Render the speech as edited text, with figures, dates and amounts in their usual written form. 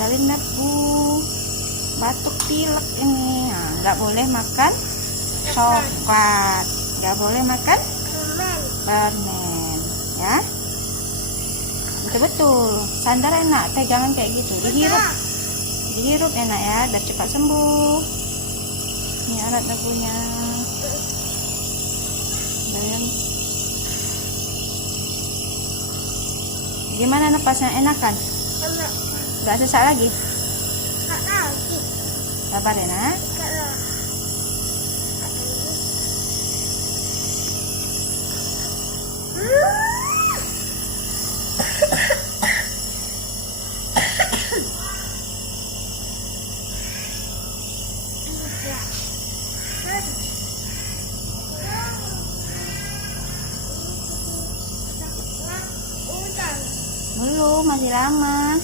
Galin nebu, batuk pilek ini. Nah, nggak boleh makan coklat, nggak boleh makan permen, ya. Betul-betul. Sandar enak, pegangan kayak gitu. Dihirup enak ya, biar cepat sembuh. Ini alat nebunya. Dan gimana napasnya, enakan? Nggak sesak lagi? Sabar ya nak. Belum, masih lama.